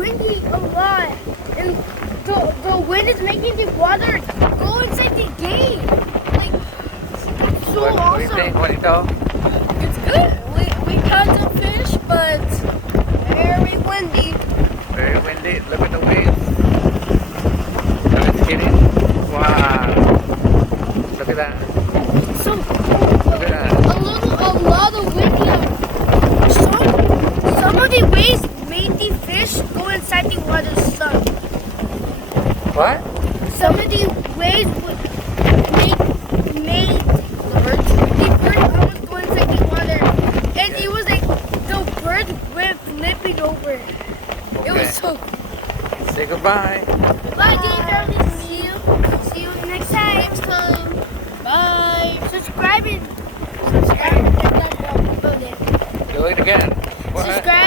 windy a lot, and the wind is making the water go inside the gate. Like, it's so What do you awesome. think, Juanito? It's good. We caught some fish, but very windy. Very windy. Look at the waves. No, it's kidding. Wow. Look at that. So Look at that. a lot of windy. Some of the waves made the fish go inside the water. What? Some of the waves would made the bird almost go inside the water, and it was like the bird went flipping over. Okay. It was so. Say goodbye. Bye, Dean. See you next time. Bye. Subscribe and Do it again. What? subscribe.